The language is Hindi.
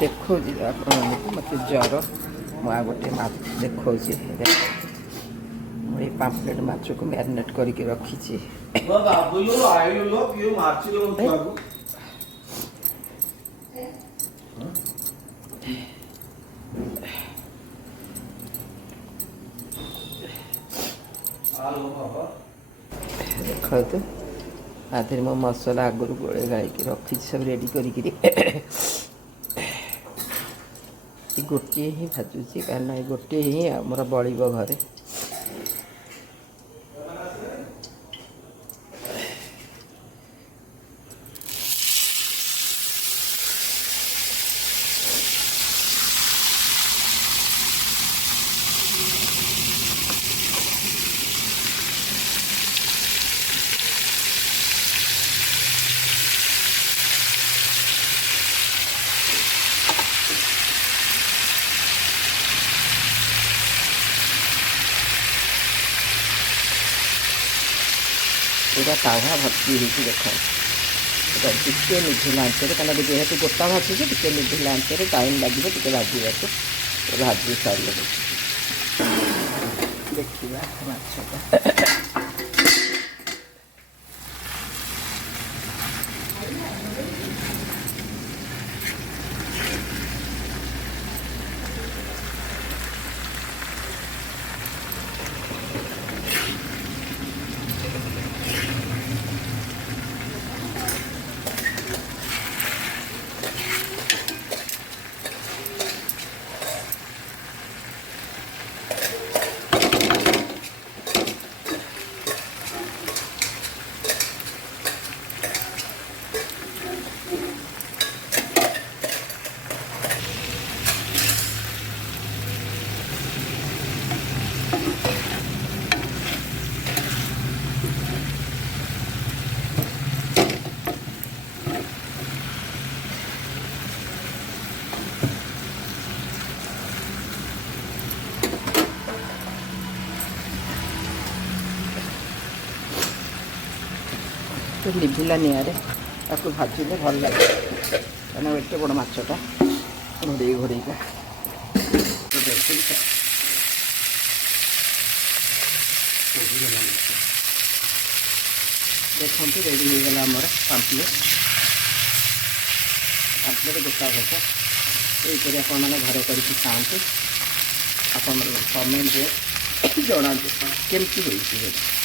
देखो मत जर मुआ गोटे देखो ये पाम्पलेट माछ को मैरिनेट करके रखी देख तो आधे मो मसला आगुरी गोले गाड़ी रखी सब रेडी कर गोटे ही भाजुची कारण ये गोटे ही आमर बड़ब घरे पूरा तावा भर्ती होती देख टे निझिल आंचरे कहीं जेहेतु गोटा भाजुचे टे निझिल आंचरे टाइम लगे टे भाजा भाजी सारे देखा माछटा तो लिभिला निआरे ताको भाजिले भल लगे कहना एटे बड़ माछटा घोड़े घोड़े का देखते रेडी हो गला आमर पाम्पलेट पाम्पलेट गोटा भजा यहीपर आपण मैंने घर करके खाते आप कमेंट जना केमती होती